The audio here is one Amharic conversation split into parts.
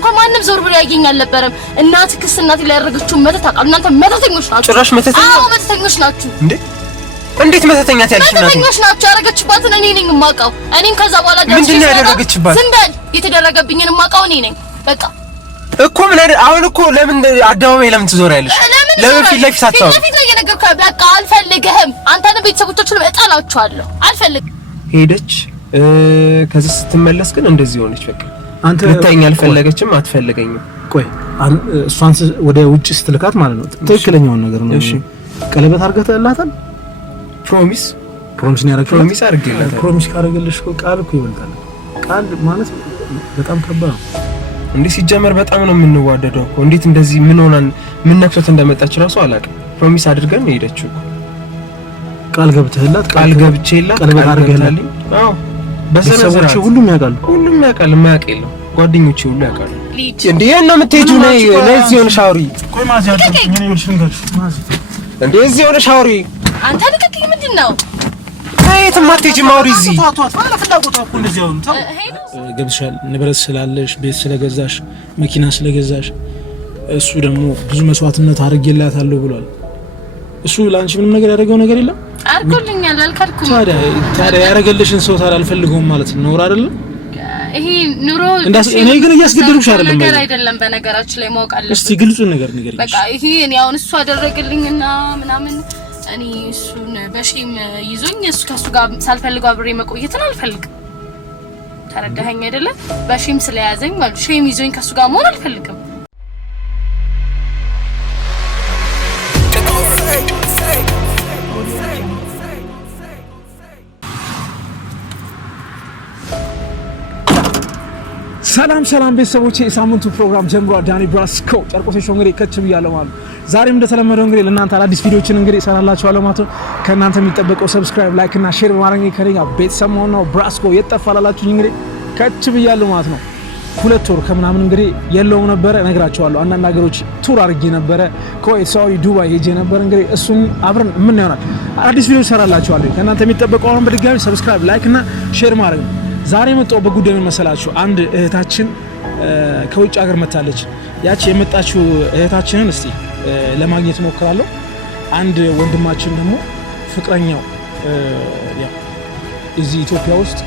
እንኳን ማንም ዞር ብሎ ያገኝ አልነበረም እናት ክስ እናት ላይ ያደረገችው መተት ታውቃለህ እናንተ መተተኞች ናችሁ ጭራሽ መተተኛ አዎ መተተኞች ናችሁ እንዴት መተተኛ ታያለሽ እናት መተተኞች ናችሁ ያደረገችባትን እኔ ነኝ የማውቀው እኔን ከዛ በኋላ ምንድነው ያደረገችባት ዝንበል የተደረገብኝን የማውቀው እኔ ነኝ በቃ እኮ ምን አሁን እኮ ለምን አዳማይ ለምን ትዞሪያለሽ ለምን ፊት ለፊት አታው ፊት ላይ የነገርኩህ በቃ አልፈልግህም አንተን ቤተሰቦቻችሁን እጣላችኋለሁ አልፈልግም ሄደች ከዚህ ስትመለስ ግን እንደዚህ ሆነች በቃ አንተ ልታይኝ አልፈለገችም አትፈልገኝም ቆይ እሷን ወደ ውጭ ስትልካት ማለት ነው ትክክለኛውን ነገር ነው እሺ ቀለበት አርገተላታል ፕሮሚስ ነው ያረጋግጥ ፕሮሚስ አርገላታል ፕሮሚስ ካረገልሽ ቃል እኮ ይበልጣል ቃል ማለት በጣም ከባድ ነው እንዴ ሲጀመር በጣም ነው የምንዋደደው እኮ እንዴት እንደዚህ ምን ሆናን ምን ነክቶት እንደመጣች ራሱ አላውቅም ፕሮሚስ አድርገን ነው ሄደችው ቃል ገብተህላት ቃል ገብቼላት ቀለበት አርገላልኝ አዎ በሰነዘራች ሁሉም ያውቃሉ የማያውቅ የለም ጓደኞቼ ሁሉ ያውቃሉ እንዴ እና የምትሄጂው ነይ እዚህ ሆነሽ አውሪ ቆይ ማዚ አጥተኝ እኔ ይልሽ ልንገርሽ ማዚ እንዴ እዚህ ሆነሽ አውሪ አንተ ልቀቅኝ ምንድነው የትም አትሄጂም አውሪ እዚህ ባለ ፍላጎቷ እኮ እንደዚህ አሁን ታው ገብተሻል ንብረት ስላለሽ ቤት ስለገዛሽ መኪና ስለገዛሽ እሱ ደግሞ ብዙ መስዋዕትነት አድርጌላታለሁ ብሏል እሱ ላንቺ ምንም ነገር ያደረገው ነገር የለም አርጎልኛል አልካድኩም ታዲያ ያረገልሽን ሰው ታዲያ አልፈልገውም ማለት ነው ኖር አይደለም ይሄ ኑሮ እኔ ግን እያስገደዱሽ አይደለም ነገር አይደለም በነገራችን ላይ ማወቅ አለብኝ እስቲ ግልጹን ነገር ንገሪኝ በቃ ይሄ እኔ አሁን እሱ አደረገልኝና ምናምን እኔ እሱን በሼም ይዞኝ እሱ ከሱ ጋር ሳልፈልገው አብሬ መቆየትን አልፈልግም ተረዳኸኝ አይደለ በሼም ስለያዘኝ ማለት ሼም ይዞኝ ከሱ ጋር መሆን አልፈልግም ሰላም ቤተሰቦቼ የሳምንቱ ፕሮግራም ጀምሯል ዳኒ ብራስኮ ጨርቆሴ ሾው እንግዲህ ከችብ ያለው ማለት ዛሬም እንደተለመደው እንግዲህ ለእናንተ አዲስ ቪዲዮችን እንግዲህ እሰራላችኋለሁ ማለት ከእናንተ የሚጠበቀው ሰብስክራይብ ላይክ እና ሼር በማድረግ ከኔ ጋር ቤተሰብ መሆን ነው ብራስኮ የጠፋላላችሁ እንግዲህ ከችብ ያለው ማለት ነው 2 ወር ከምናምን እንግዲህ የለውም ነበር እነግራችኋለሁ አንዳንድ ሀገሮች ቱር አድርጌ ነበር ኩዌት ሳውዲ ዱባይ ሄጄ ነበር እንግዲህ እሱን አብረን ምን ይሆናል አዲስ ቪዲዮ እሰራላችኋለሁ ከእናንተ የሚጠበቀው አሁን በድጋሚ ሰብስክራይብ ላይክ እና ሼር ማድረግ ነው ዛሬ መጣው በጉዳይ ምን መሰላችሁ አንድ እህታችን ከውጭ ሀገር መጣለች ያቺ የመጣችው እህታችንን እስቲ ለማግኘት ሞክራለሁ አንድ ወንድማችን ደግሞ ፍቅረኛው ያ እዚህ ኢትዮጵያ ውስጥ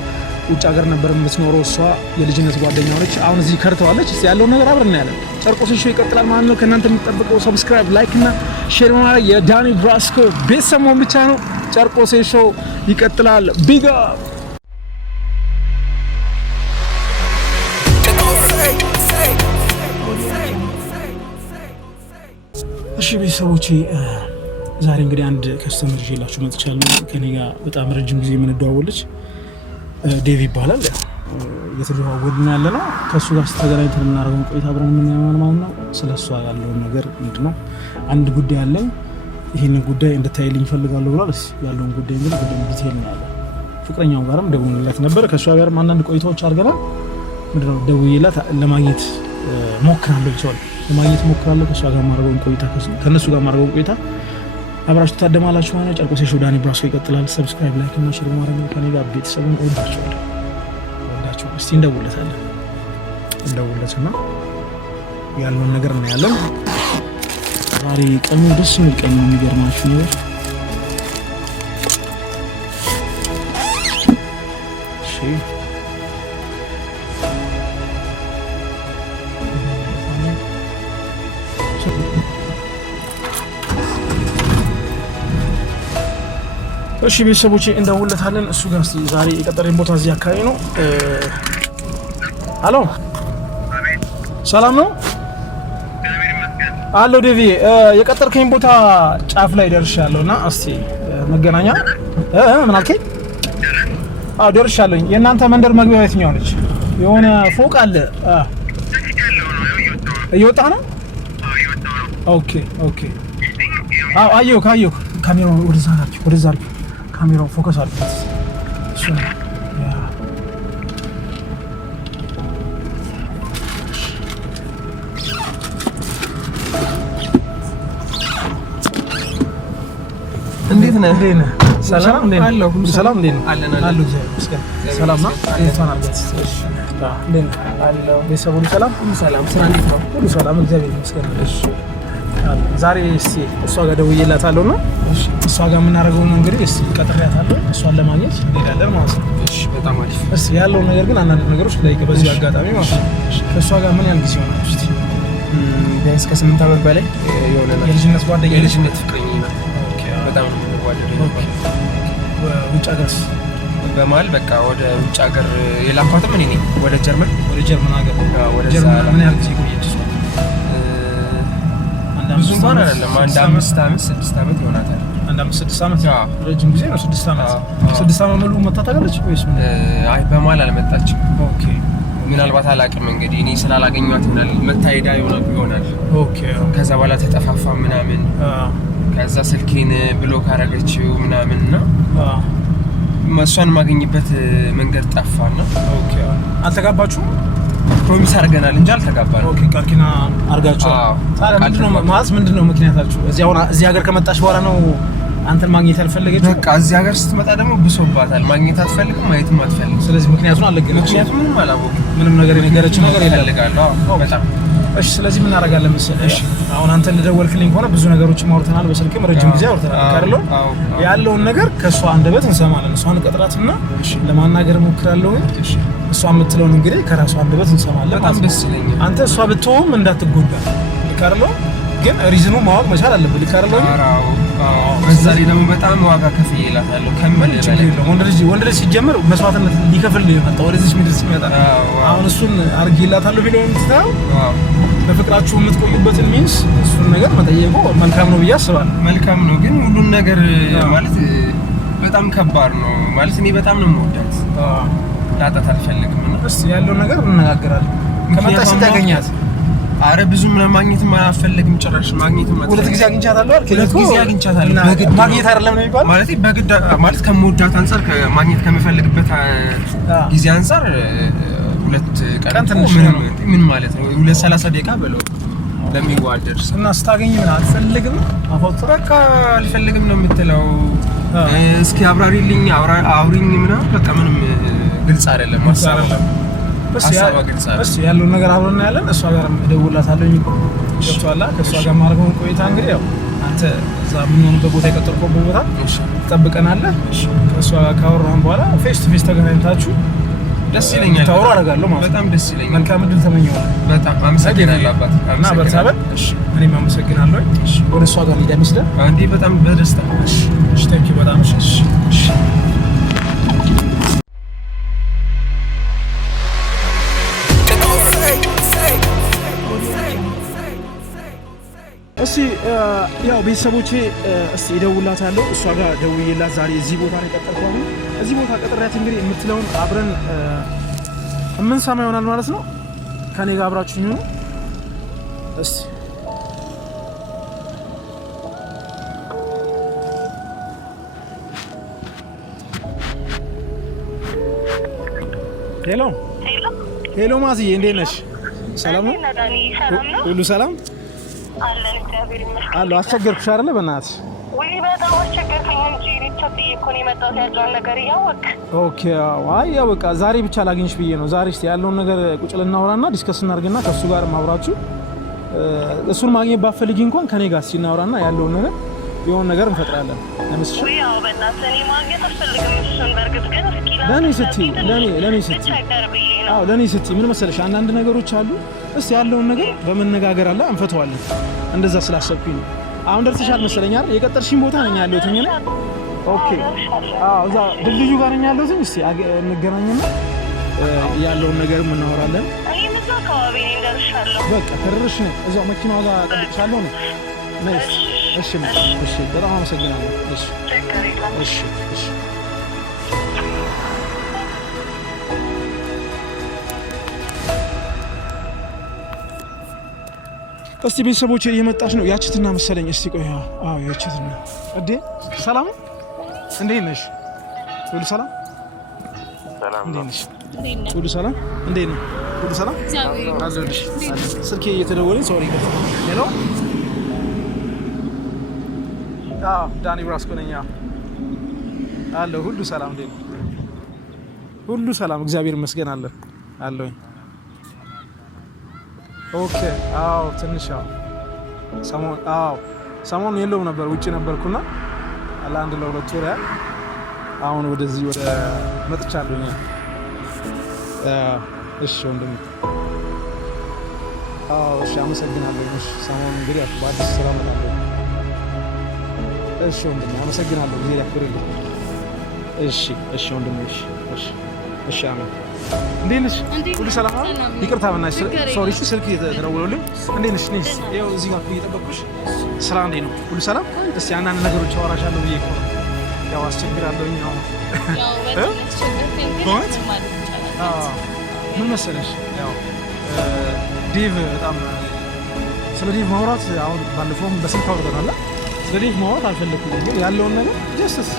ውጭ ሀገር ነበር የምትኖረው እሷ የልጅነት ጓደኛው ነች አሁን እዚህ ከርተዋለች እስቲ ያለው ነገር አብረን እናያለን ጨርቆሴ ሾው ይቀጥላል ማለት ነው ከእናንተ የሚጠበቀው ሰብስክራይብ ላይክ እና ሼር ማድረግ የዳኒ ብራስኮ ቤተሰብ ብቻ ነው ጨርቆሴ ሾው ይቀጥላል ቢግ አፕ እሺ ቤተሰቦቼ ዛሬ እንግዲህ አንድ ከስተመር ይዤላችሁ መጥቻለሁ ከኔ ጋር በጣም ረጅም ጊዜ የምንደዋወልች ዴቪ ይባላል እየተደዋወልን ያለነው ከሱ ጋር ተገናኝተን የምናደርገው ቆይታ አብረን የምናየው ማለት ነው ስለሷ ያለውን ነገር ምንድነው አንድ ጉዳይ አለኝ ይሄን ጉዳይ እንድታይልኝ ፈልጋለሁ ብሏል ያለውን ጉዳይ ግን በደንብ ዲቴል ነው ያለው ፍቅረኛው ጋርም ደውዬላት ነበር ከሷ ጋርም አንዳንድ ቆይታዎች አድርገናል ምንድነው ደውዬላት ለማግኘት ሞክራለሁ ይችላል ለማግኘት ሞክራለሁ ከሷ ጋር ማድረገውን ቆይታ ከነሱ ጋር ማድረገውን ቆይታ አብራችሁ ታደማላችሁ ማለት ጨርቆሴ ሾው ዳኒ ብራስኮ ይቀጥላል ሰብስክራይብ ላይክ እና ሼር ማድረግ ነው ከኔ ጋር ቤተሰቡን ወዳችኋለሁ እስቲ እንደውለታለን እንደውለትና ያለውን ነገር ነው ያለው ዛሬ ቀኑ ደስ የሚል ቀን ነው የሚገርማችሁ ነገር እሺ እሺ ቤተሰቦቼ እንደውለታለን እሱ ጋር ዛሬ የቀጠረኝ ቦታ እዚህ አካባቢ ነው አሎ ሰላም ነው አሎ ዴቪ የቀጠርከኝ ቦታ ጫፍ ላይ ደርሻለሁና እስቲ መገናኛ ምን አልከኝ አዎ ደርሻለሁኝ የእናንተ መንደር መግቢያ የትኛው ነች የሆነ ፎቅ አለ እየወጣ ነው ኦኬ አዎ አየሁ ካሜራው ወደዛ አድርጊው ካሜራው ፎከስ አድርጉት እሱ ያ እንዴት ነህ ሰላም እንዴት ነህ አለሁ ሰላም እንዴት ነህ አለሁ ሰላም ነው እንዴት ሆነ አርጋት እንዴት ነህ? አለሁ። ቤተሰብ ሁሉ ሰላም? ሁሉ ሰላም። ስራ እንዴት ነው? ሁሉ ሰላም እግዚአብሔር ይመስገን። እሺ ዛሬ እስቲ እሷ ጋር ደውዬላታለሁ ነው። እሺ እሷ ጋር የምናደርገው ነው እንግዲህ እስቲ ቀጥሬያታለሁ። እሷን ለማግኘት እንሄዳለን ማለት ነው። እሺ በጣም አሪፍ። እስቲ ያለውን ነገር ግን አንዳንድ ነገሮች ላይ በዚህ አጋጣሚ ማለት ነው። ከእሷ ጋር ምን ያህል ጊዜ ሆናችሁ? እስቲ ቢያንስ ከ8 ዓመት በላይ የሆነ ነው። የልጅነት ጓደኛ? የልጅነት ፍቅረኛ ነው። ኦኬ በጣም ነው የምንዋደደው። ውጭ ሀገርስ? በመሀል በቃ ወደ ውጭ ሀገር የላኳትም እኔ ነኝ። ወደ ጀርመን ሀገር። ወደ ጀርመን ምን ያህል ጊዜ ቆየች እሷ? ብዙ እንኳን አይደለም። 1 5 ዓመት 6 ዓመት ይሆናታል። 1 5 6 ዓመት? አዎ ረጅም ጊዜ ነው። 6 ዓመት 6 ዓመት ሙሉ መታ ታውቃለች ወይስ ምን? አይ በመሀል አልመጣችም። ኦኬ ምናልባት አላውቅም እንግዲህ እኔ ስላላገኘኋት ይሆናል መታየዳ ይሆናል። ኦኬ ከዛ በኋላ ተጠፋፋ ምናምን ከዛ ስልኬን ብሎክ አደረገችው ምናምን እና እሷን የማገኝበት መንገድ ጠፋና ኦኬ አልተጋባችሁም? ፕሮሚስ አድርገናል እንጂ አልተጋባንም። ኦኬ ቃል ኪዳን አድርጋችኋል? ታዲያ ምንድነው ምክንያታችሁ? እዚህ ሀገር ከመጣች በኋላ ነው አንተን ማግኘት ያልፈለገችው? በቃ እዚህ ሀገር ስትመጣ ደግሞ ብሶባታል። ማግኘት አትፈልግም፣ ማየትም አትፈልግም። ስለዚህ ምክንያቱም አልነገረችም? ምክንያቱም ምንም አላወቅም። ምንም ነገር የነገረችው ነገር የለም? እፈልጋለሁ በጣም። እሺ ስለዚህ ምን እናደርጋለን መሰለህ? አሁን አንተ እንደደወልክልኝ ከሆነ ብዙ ነገሮችን አውርተናል፣ በስልክም ረጅም ጊዜ አውርተናል አይደል? ያለውን ነገር ከእሷ አንደበት እንሰማለን። እሷን ቀጥራትና ለማናገር እሞክራለሁ። እሷ የምትለውን እንግዲህ ከራሷ አንደበት እንሰማለን። በጣም ደስ ይለኛል። አንተ እሷ ብትሆም እንዳትጎዳ ልካርለው፣ ግን ሪዝኑ ማወቅ መቻል አለብህ። ልካርለው በዛ ላይ ደግሞ በጣም ዋጋ ከፍዬ እላታለሁ። ወንድ ልጅ ሲጀምር መስዋዕትነት ሊከፍል የመጣው ወደዚህ ምድር ሲመጣ አሁን እሱን አድርጌላታለሁ ቢለው እንትታው በፍቅራችሁ የምትቆዩበትን ሚንስ እሱን ነገር መጠየቁ መልካም ነው ብዬ አስባለሁ። መልካም ነው፣ ግን ሁሉን ነገር ማለት በጣም ከባድ ነው ማለት እኔ በጣም ነው የምወዳት፣ ላጣት አልፈልግም። እና እስቲ ያለውን ነገር እንነጋገራለን። ከመጣች ስታገኛት አረ ብዙ ማግኘትም አልፈልግም ጭራሽ። ማግኘትም ሁለት ጊዜ አግኝቻታለሁ አልክ? ሁለት ጊዜ አግኝቻታለሁ። በግድ ማግኘት አይደለም ነው የሚባለው ማለት በግድ ማለት ከመወዳት አንፃር ማግኘት ከምፈልግበት ጊዜ አንፃር 2 ቀን ምን ማለት ነው? 2:30 ደቂቃ በለው ለሚዋደድ እና ስታገኝ ምን አልፈልግም አፎት በቃ አልፈልግም ነው የምትለው። እስኪ አብራሪልኝ አውሪኝ ምናምን በቃ ምንም ግልጽ አይደለም ሀሳቧ። እሺ ያለውን ነገር አብረን እናያለን። እሷ ጋር እደውልላታለሁ። ገብቶሃል? ከእሷ ጋር ማድረገው ቆይታ እንግዲህ ያው አንተ እዛ የምንሆንበት ቦታ የቀጠርኩበት ቦታ ትጠብቀናለህ። ከእሷ ጋር ካወራን በኋላ ፌስ ቱ ፌስ ተገናኝታችሁ ደስ ይለኛል። ታወሩ አደርጋለሁ ማለት በጣም ደስ ይለኛል። መልካም እድል ተመኘዋለሁ። በጣም አመሰግናለሁ አባት። እና በርታ በል። እኔም አመሰግናለሁ። ወደ እሷ ጋር ሊዳ መስለ አንዴ በጣም በደስታ እሺ ታንኪ በጣም እሺ። እስቲ ያው ቤተሰቦቼ እስቲ እደውልላታለሁ። እሷ ጋር ደውዬላት ዛሬ እዚህ ቦታ ላይ ቀጠርኳት። እዚህ ቦታ ቀጥሬያት እንግዲህ የምትለውን አብረን የምንሰማ ይሆናል ማለት ነው። ከኔ ጋር አብራችሁኝ ሁኑ። እስቲ ሄሎ ማዝዬ እንዴት ነሽ? ሰላም ነው? ሁሉ ሰላም አለን እግዚአብሔር ይመስገን። አሎ አስቸገርኩሽ አይደለ? በእናትሽ ወይ በጣም አስቸገርከኝ እንጂ ልትሰጥኝ እኮ ነው የመጣሁት ያለውን ነገር እያወቅህ። ኦኬ አይ ያው በቃ ዛሬ ብቻ ላግኝሽ ብዬ ነው። ዛሬ እስቲ ያለውን ነገር ቁጭ ልናወራና ዲስከስ እናድርግና ከሱ ጋር ማውራችሁ እሱን ማግኘት ባፈልጊ እንኳን ከኔ ጋር ሲናወራና ያለውን ነገር የሆነ ነገር እንፈጥራለን። ለምስሽ ወይ ያው በእናትህ እኔ ማግኘት አልፈልግም እሱን። በእርግጥ ግን እስኪ ለኔ ስትይ ለኔ ስትይ ምን መሰለሽ አንዳንድ ነገሮች አሉ። እስቲ ያለውን ነገር በመነጋገር አለ እንፈተዋለን። እንደዛ ስላሰብኩኝ ነው። አሁን ደርሰሻል መሰለኝ አይደል? የቀጠርሽኝ ቦታ ነኝ ያለሁት እኔ። ኦኬ እዛ ድልድዩ ጋር ነኝ ያለሁት። እስቲ እንገናኝና ያለውን ነገር እናወራለን። እኔ እዛ አካባቢ ነኝ ደርሻለሁ። በቃ ከደረስሽ ነኝ እዛው መኪናዋ ጋር እጠብቅሻለሁ ነው። እሺ እሺ በጣም አመሰግናለሁ። እሺ እሺ እሺ እስቲ ቤተሰቦቼ እየመጣች ነው። ያችትና መሰለኝ። እስቲ ቆይ አዎ ያችትና እዴ ሰላም እንዴት ነሽ? ሁሉ ሰላም እንዴት ነሽ? ሁሉ ሰላም እንዴት ነው? ሁሉ ሰላም አለሁልሽ። ስልኬ እየተደወለኝ ሶሪ ጋር ሄሎ ዳኒ ብራስኮ ነኝ አለሁ። ሁሉ ሰላም እንዴት ነው? ሁሉ ሰላም እግዚአብሔር ይመስገን አለኝ። ኦኬ አዎ ትንሽ አዎ ሰሞኑን የለውም ነበር ውጪ ነበርኩና ለአንድ ለሁለት ወር ያህል አሁን ወደዚህ ወደ መጥቻለሁ። እሺ ወንድሜ እሺ አመሰግናለሁ። እሺ ሰሞኑን እንግዲህ በአዲስ ስራ እመጣለሁ። እሺ ወንድሜ አመሰግናለሁ። ጊዜ ያክብርልኝ። እሺ ወንድሜ እሺ አሜን። እንዴት ነሽ? ሁሉ ሰላም ነው? ይቅርታ በእናትሽ ሶሪ ስልክ ተደውሎልኝ። እንዴት ነሽ? ነሽ ይኸው እዚህ ጋር እየጠበቅኩሽ። ስራ እንዴት ነው? ሁሉ ሰላም? እስቲ አንዳንድ ነገሮች አወራሻለሁ ብዬ እኮ ያው አስቸግራለሁኝ። ምን መሰለሽ ያው ዴቭ በጣም ስለ ዴቭ ማውራት አሁን ባለፈውም በስልክ አውርተናል። ስለ ዴቭ ማውራት አልፈለኩም፣ ግን ያለውን ነገር ጀስትስ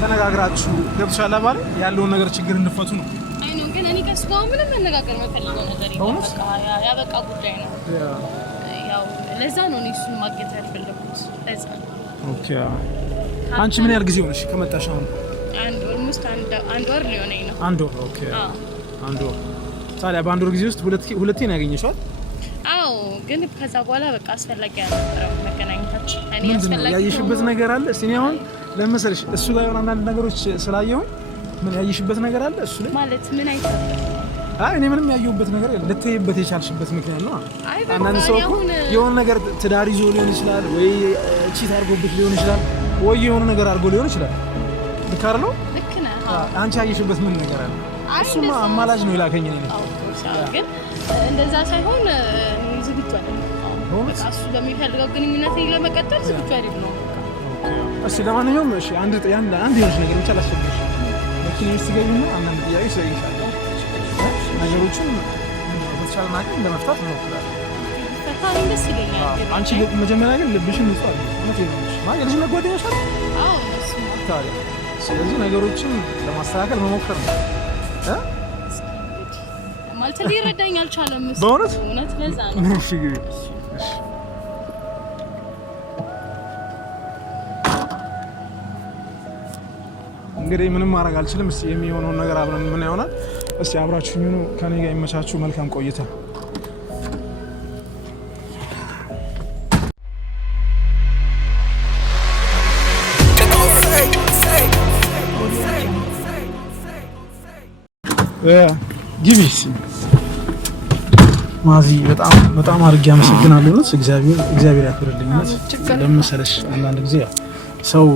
ተነጋግራችሁ ገብቶሻል አይደል? ያለውን ነገር ችግር እንድፈቱ ነው። አይ ነው ግን እኔ ከእሱ ጋር ምንም መነጋገር የምፈልገው ነገር የለም። በቃ ያበቃ ጉዳይ ነው። ያው ለዛ ነው እኔ እሱን ማግኘት ያልፈለኩት። ለዛ ኦኬ። አንቺ ምን ያህል ጊዜ ሆነሽ ከመጣሽ? አሁን አንድ ወር ሊሆነኝ ነው። አንድ ወር ኦኬ። አንድ ወር ታዲያ በአንድ ወር ጊዜ ውስጥ ሁለቴ ነው ያገኘሽዋል? አዎ ግን ከዛ በኋላ በቃ አስፈላጊ አልነበረም መገናኘታችን። እኔ አስፈላጊ ያየሽበት ነገር አለ? እስቲ እኔ አሁን ለምሳሌ እሱ ላይ የሆነ አንዳንድ ነገሮች ስላየሁኝ ምን ያየሽበት ነገር አለ እሱ ላይ? ማለት ምን አይተህ? አይ እኔ ምንም ያየሁበት ነገር የለም። ልትይበት የቻልሽበት ምክንያት ነው። አንዳንድ ሰው እኮ የሆነ ነገር ትዳር ይዞ ሊሆን ይችላል፣ ወይ ቺት አድርጎብሽ ሊሆን ይችላል፣ ወይ የሆነ ነገር አድርጎ ሊሆን ይችላል። ልክ አይደል? ልክ ነህ። አንቺ ያየሽበት ምን ነገር አለ? እሱማ አማላጅ ነው የላከኝ እኔ ነኝ። ግን እንደዛ ሳይሆን ዝግጁ አይደለም። በቃ እሱ በሚፈልገው ግንኙነት ለመቀጠል ዝግጁ አይደለም። እሺ ለማንኛውም እሺ አንድ የሆነች ነገር ብቻ ላስቸግርሽ። መኪና ውስጥ ገቢና አንዳንድ ጥያቄ ስለይሻለሁ። ነገሮችን በተቻለ ማቅም ለመፍታት እንሞክራለን። ፈታኝ ደስ ይለኛል። አንቺ መጀመሪያ ግን ልብሽን ንጹህ አድርጊ። እውነቴን ነው የምልሽ። ማለት የልጅነት ጓደኛሽ አይደል? አዎ እሱ ታዲያ። ስለዚህ ነገሮችን ለማስተካከል መሞከር ነው ማለት ሊረዳኝ አልቻለም። በእውነት ለዛ ነው። እሺ እንግዲህ ምንም ማድረግ አልችልም። እስቲ የሚሆነውን ነገር አብረን ምን ይሆናል። እስቲ አብራችሁኝ ሁኑ። ከኔ ጋር ይመቻችሁ። መልካም ቆይታ። ጊቢስ ማዚ በጣም አድርጌ አመሰግናለሁ። እግዚአብሔር ያክብርልኝ። ለምን መሰለሽ አንዳንድ ጊዜ ሰው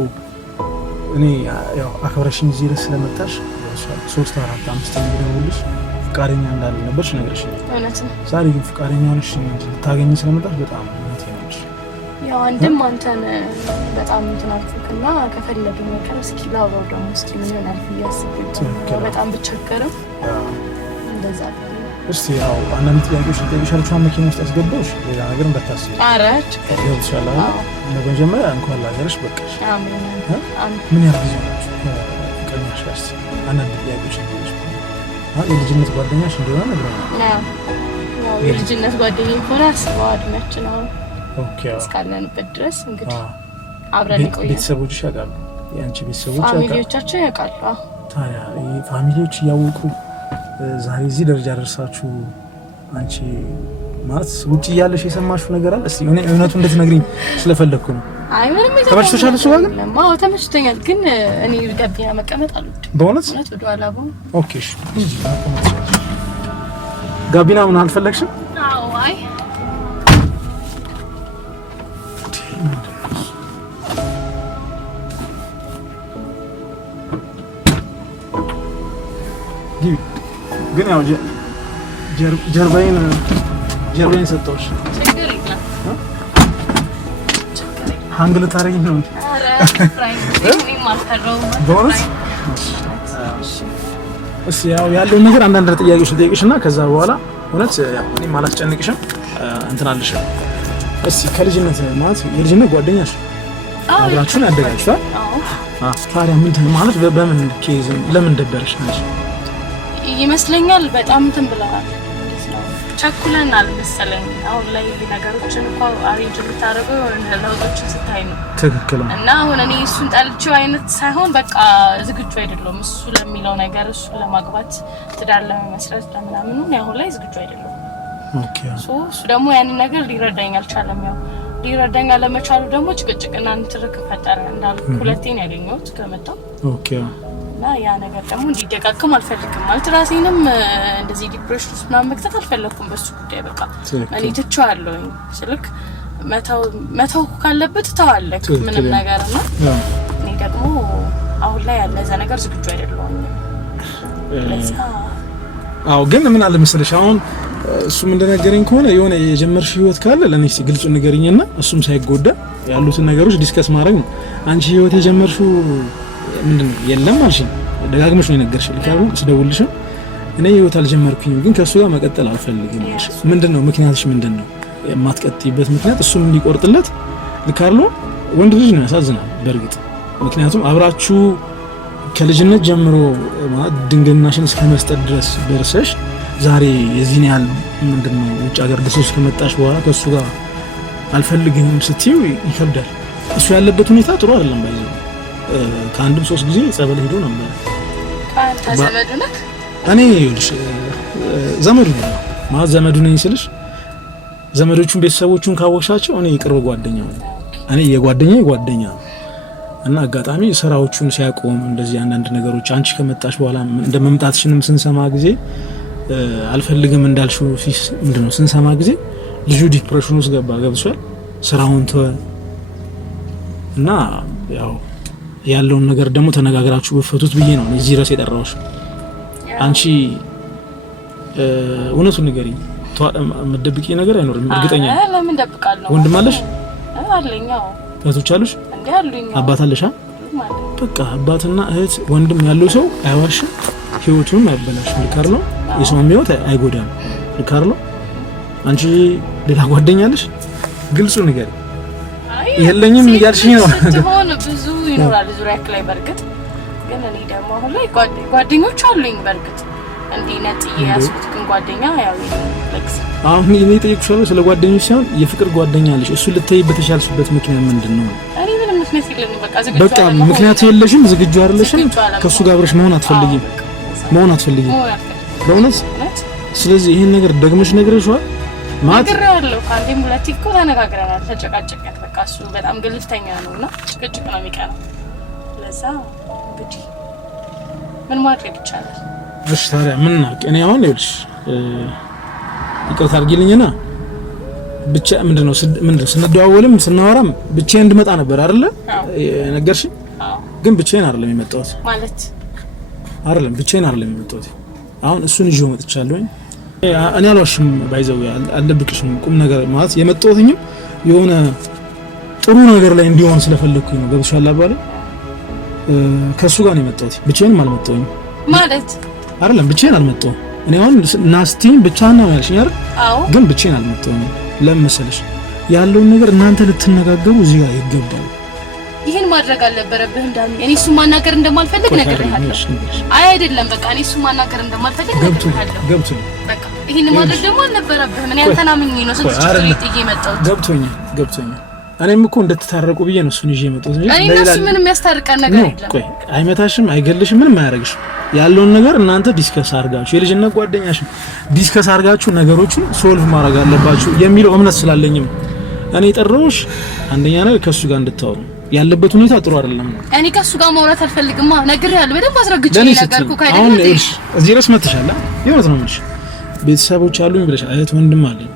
እኔ ያው አክብረሽኝ እዚህ ድረስ ስለመጣሽ 3 4 5 እንደውልሽ ፍቃደኛ እንዳልነበርሽ ነግረሽኝ፣ ዛሬ ግን ፍቃደኛ ሆነሽ ልታገኝ ስለመጣሽ በጣም እውነቴን ያው አንድም አንተን በጣም እንትናፍቅና ከፈለግኝ ነገር እስኪ ላውራው ደግሞ እስኪ ምን ይሆናል ያስፈልግ በጣም ብቸገርም እንደዛ እስቲ ያው አንዳንድ ጥያቄዎች ልጠይቅሻለሁ። መኪና ውስጥ አስገባሽ ሌላ ነገር እንዳታስቢ። ኧረ ችግር የለም። በመጀመሪያ እንኳን ለሀገርሽ በቃሽ። አሜን። ምን ያህል ጊዜ ናችሁ ከፍቅረኛሽ ጋር? አንዳንድ ጥያቄዎች ልጠይቅሽ። የልጅነት ጓደኛሽ እንደሆነ ነግረኛል። ያው የልጅነት ጓደኛዬ ሆነ አስበው አድማችን ነው። ኦኬ። እስካለንበት ድረስ እንግዲህ አብረን ቆየን። ቤተሰቦችሽ ያውቃሉ? የአንቺ ቤተሰቦች ያውቃሉ? ፋሚሊዎቻቸው ያውቃሉ? ታዲያ ፋሚሊዎች እያወቁ ዛሬ እዚህ ደረጃ ደርሳችሁ አንቺ ማለት ውጪ እያለሽ የሰማሽው ነገር አለ? እስቲ እውነቱን እንድትነግሪኝ ስለፈለኩ ነው። አይ ምንም ተመችቶሻል? እሱ ጋር ግን አዎ ተመችቶኛል፣ ግን እኔ ጋቢና መቀመጥ አልወድም። በእውነት ወደ ኋላ ነው። ኦኬ እሺ። ጋቢና ምን አልፈለግሽም? አዎ አይ ግን ያው ጀርባዬን ሰጠሁሽ። ችግር የለም። ሃንግ ልታረጊኝ ነው? ኧረ ፍራይንግ ማልከረው ቦርስ። እሺ ያው ያለው ነገር አንዳንድ ጥያቄዎች ልጠይቅሽና ከዛ በኋላ እውነት ያው እኔም አላስጨንቅሽም እንትን አልሽ። እስቲ ከልጅነት ማለት የልጅነት ጓደኛሽ አብራችሁን ያደጋችኋል? አዎ። ታዲያ ምን ማለት በምን ኬዝ ለምን ደበረሽ አንቺ? ይመስለኛል በጣም እንትን ብለናል። ቸኩለን አልመሰለኝ አሁን ላይ ነገሮችን እንኳን አሬንጅ ልታረገው ለውጦችን ስታይ ነው ትክክል እና አሁን እኔ እሱን ጠልቼው አይነት ሳይሆን በቃ ዝግጁ አይደለም እሱ ለሚለው ነገር እሱ ለማግባት ትዳር ለመመስረት ለምናምን ነው አሁን ላይ ዝግጁ አይደለም ኦኬ እሱ ደግሞ ያን ነገር ሊረዳኝ አልቻለም ያው ሊረዳኝ አለመቻሉ ደግሞ ጭቅጭቅና ንትርክ ፈጠረ እንዳልኩ ሁለቴ ነው ያገኘሁት ከመጣው ኦኬ እና ያ ነገር ደግሞ እንዲደጋግም አልፈልግም ማለት ራሴንም እንደዚህ ዲፕሬሽን ውስጥ ምናምን መክተት አልፈለኩም በሱ ጉዳይ በቃ እኔ ትቼዋለሁኝ ስልክ መተው ካለበት ተዋለክ ምንም ነገር ነው እኔ ደግሞ አሁን ላይ ያለ ዛ ነገር ዝግጁ አይደለሁም ለዛ አው ግን ምን አለ መሰለሽ አሁን እሱም እንደነገረኝ ከሆነ የሆነ የጀመርሽ ህይወት ካለ ለኔ ግልጹ ንገሪኝና እሱም ሳይጎዳ ያሉትን ነገሮች ዲስከስ ማድረግ ነው አንቺ ህይወት የጀመርሽው ምንድነው የለም አልሽኝ ደጋግመሽ ነው የነገርሽኝ ልካሩ ስደውልሽ እኔ ህይወት አልጀመርኩኝ ግን ከሱ ጋር መቀጠል አልፈልግም ምንድነው ምክንያትሽ ምንድነው የማትቀጥይበት ምክንያት እሱም እንዲቆርጥለት ልካሩ ወንድ ልጅ ነው ያሳዝናል በርግጥ ምክንያቱም አብራችሁ ከልጅነት ጀምሮ ማለት ድንግልናሽን እስከመስጠት ድረስ ደርሰሽ ዛሬ የዚህን ያህል ምንድነው ውጭ ሀገር ድረስ ከመጣሽ በኋላ ከሱ ጋር አልፈልግም ስትይው ይከብዳል እሱ ያለበት ሁኔታ ጥሩ አይደለም ባይዘው ከአንድም 3 ጊዜ ጸበል ሄዶ ነበር ታዘመዱ ነክ እኔ ይልሽ ዘመዱ ነው ማለት ዘመዱ ነኝ ስልሽ ዘመዶቹን ቤተሰቦቹን ካወቅሻቸው እኔ የቅርብ ጓደኛው ነኝ እኔ የጓደኛዬ ጓደኛ እና አጋጣሚ ስራዎቹን ሲያቆም እንደዚህ አንዳንድ ነገሮች አንቺ ከመጣሽ በኋላ እንደመምጣትሽንም ስንሰማ ጊዜ አልፈልግም እንዳልሽው ፊስ ምንድነው ስንሰማ ጊዜ ልጁ ዲፕሬሽን ውስጥ ገብቷል ስራውን ተወ እና ያው ያለውን ነገር ደግሞ ተነጋግራችሁ በፈቱት ብዬ ነው እዚህ ራስ የጠራውሽ አንቺ እውነቱን ንገሪኝ መደብቂ ነገር አይኖርም እርግጠኛ ነኝ ለምን ደብቃለሁ ወንድም አለሽ አለኛው እህቶች አሉሽ እንዴ አሉኝ አባት አለሽ በቃ አባትና እህት ወንድም ያለው ሰው አይዋሽም ህይወቱን አይበላሽም ልካርሎ የሰውን ህይወት አይጎዳም ልካርሎ አንቺ ሌላ ጓደኛ አለሽ ግልጹ ንገሪኝ የለኝም ያልሽኝ ነው ተሆነ ብዙ ይኖራል ዙሪያክ ላይ በርግጥ ግን እኔ ደግሞ አሁን ላይ ጓደኞች አሉኝ በርግጥ እንዴ ነጥዬ ያስኩት ግን ጓደኛ ያው ለክስ አሁን እኔ ጠይቅሻለሁ ስለ ጓደኞች ሳይሆን የፍቅር ጓደኛ አለሽ እሱ ልትይበት የቻልሽበት ምክንያት ምንድነው እኔ ምንም ምክንያት የለኝም በቃ ምክንያት የለሽም ዝግጁ አይደለሽም ከሱ ጋር አብረሽ መሆን አትፈልጊም በእውነት ስለዚህ ይሄን ነገር ደግመሽ ነግረሽዋል ማግራለሁ ካንዴም ሁለቲኮ ተነጋግረናል ተጨቃጨቀን በቃ እሱ በጣም ግልፍተኛ ነውና ጭቅጭቅ ነው የሚቀረው ለዛ እንግዲህ ምን ማድረግ ይቻላል እሺ ታዲያ ምን እናድርግ እኔ አሁን ይኸውልሽ ይቅርታ አድርጊልኝና ብቻ ምንድነው ስንደዋወልም ስናወራም ብቻዬን እንድመጣ ነበር አይደለ ነገርሽ ግን ብቻዬን አይደለም የመጣሁት ማለት አይደለም ብቻዬን አይደለም የመጣሁት አሁን እሱን ይዤው መጥቻለሁኝ እኔ አልዋሽም ባይዘው አልደብቅሽም ቁም ነገር ማለት የመጣሁትኝም የሆነ ጥሩ ነገር ላይ እንዲሆን ስለፈለኩኝ ነው ገብሻል አባለ ከሱ ጋር ነው የመጣሁት ብቻዬን አልመጣሁኝ ማለት አይደለም ብቻዬን አልመጣሁም እኔ አሁን ናስቲን ብቻና ያልሽኝ አይደል ግን ብቻዬን አልመጣሁም ለምሰልሽ ያለውን ነገር እናንተ ልትነጋገሩ እዚህ ጋር ይገባል ይሄን ማድረግ አልነበረብህ እንዳል እኔ እሱ ማናገር እንደማልፈልግ ነግሬሃለሁ አይደለም በቃ እኔ እሱ ማናገር እንደማልፈልግ ነግሬሃለሁ ገብቶ በቃ ይሄን ማድረግ ደግሞ አልነበረብህ ምን ያንተናምኝ ነው ስለዚህ ጥዬ መጣሁ ገብቶኛል እኔም እኮ እንደተታረቁ ብዬ ነው እሱን ይዤ መጣሁ እንጂ እኔ እሱ ምንም ያስታርቀን ነገር የለም ቆይ አይመታሽም አይገልሽም ምንም አያረግሽ ያለውን ነገር እናንተ ዲስከስ አድርጋችሁ የልጅነት ጓደኛሽ ዲስከስ አድርጋችሁ ነገሮችን ሶልቭ ማድረግ አለባችሁ የሚለው እምነት ስላለኝም እኔ ጠራሁሽ አንደኛ ነገር ከሱ ጋር እንድታወሩ ያለበት ሁኔታ ጥሩ አይደለም እኔ ከሱ ጋር ማውራት አልፈልግማ ነግሬሃለሁ በደንብ አስረግጬ ነገርኩ ካይደል አሁን እዚህ ድረስ መጥተሻል የሆነ ነው ምንሽ ቤተሰቦች አሉኝ ብለሽ አያት ወንድም አለኝ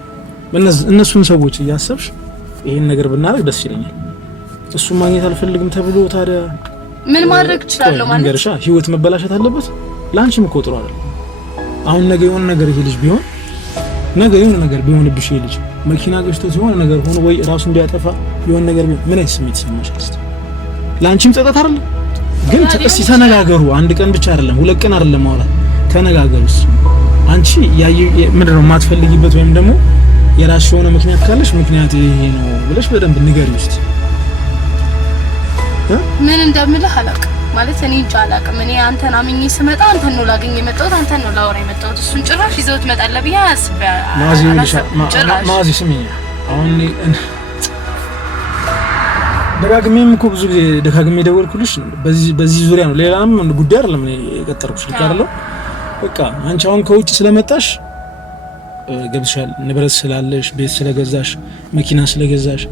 እነሱን ሰዎች እያሰብሽ ይሄን ነገር ብናደርግ ደስ ይለኛል እሱን ማግኘት አልፈልግም ተብሎ ታዲያ ምን ማድረግ ይችላል ማለት ገርሻ ህይወት መበላሸት አለበት ላንቺም እኮ ጥሩ አይደለም አሁን ነገ የሆነ ነገር ይሄ ልጅ ቢሆን ነገ የሆነ ነገር ቢሆንብሽ ይሄ ልጅ መኪና ገጭቶ የሆነ ነገር ሆኖ ወይ ራሱን ቢያጠፋ የሆነ ነገር ቢሆን ምን አይነት ስሜት ይሰማሻል ላንቺም ጸጸት አይደል ግን እስቲ ተነጋገሩ አንድ ቀን ብቻ አይደለም ሁለት ቀን አይደለም ማውራት ተነጋገሩስ አንቺ ምንድነው የማትፈልጊበት ወይም ደግሞ የራስሽ የሆነ ምክንያት ካለሽ ምክንያት ይሄ ነው ብለሽ በደንብ ንገሪው እስቲ ምን እንደምልህ አላውቅም ማለት እኔ እንጃ አላውቅም። እኔ አንተን አምኜ ስመጣ አንተን ነው ላገኝ የመጣሁት፣ አንተን ነው ላወራ የመጣሁት። እሱን ጭራሽ ይዘው ትመጣለህ ብዬ ማዚ ስሚኝ፣ አሁን ደጋግሜም እኮ ብዙ ጊዜ ደጋግሜ ደወልኩልሽ በዚህ ዙሪያ ነው። ሌላም ጉዳይ አይደለም እኔ የቀጠርኩሽ ልክ አይደለም። በቃ አንቺ አሁን ከውጭ ስለመጣሽ ገብሻል፣ ንብረት ስላለሽ፣ ቤት ስለገዛሽ፣ መኪና ስለገዛሽ፣